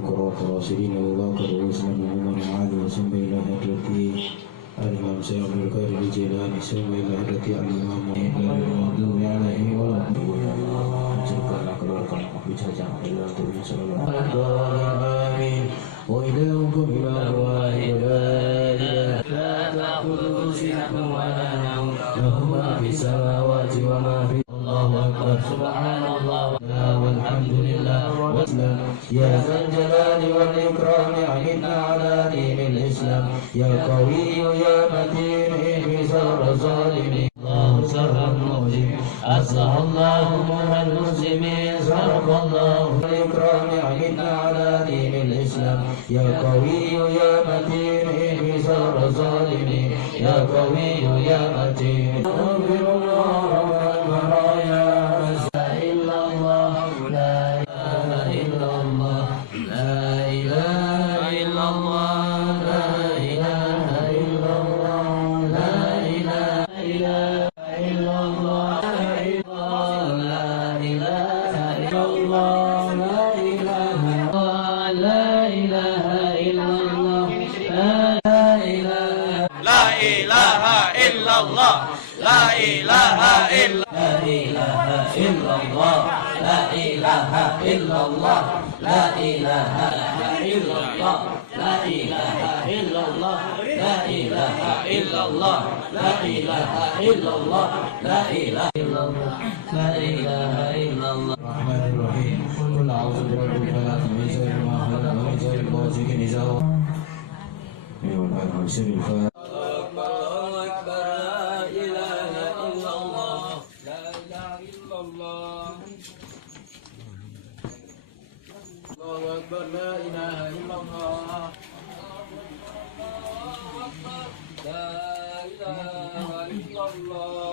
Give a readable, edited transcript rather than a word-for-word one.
القراء الراشدين وذاكر واسم المؤمن معاذ وسمى إلى حضرتي الإمام سيد عبد القادر الجيلاني سمى إلى حضرتي الإمام المغضوب عليه ولا الضالين اجعلنا keluarkan bijaja ila tubuh sallallahu amin wa ilahukum ilahu wahid la ta'khudhuhu sinatun wa la nawm lahu ma fis samawati wa ma fil Allahu akbar subhanallah walhamdulillah wa sallam ya zal jalali wal ikram a'inna ala dinil islam ya qawiyyu ya matin ihfizar zalimin Allahu sarral mu'min asallallahu minal muslimin sarfallahu wal ikram a'inna ala dinil islam ya qawiyyu ya matin ihfizar zalimin ya qawiyyu ya matin La ilaha illallah, la ilaha illallah, la ilaha illallah, la ilaha illallah, la ilaha illallah, la ilaha illallah, la ilaha illallah, la ilaha illallah. Rahmanir-Rahim. Qul a'udzu birabbil falaq min sharri ma khalaq wa min sharri ghasiqin idza waqab. لا إله إلا الله لا إله إلا الله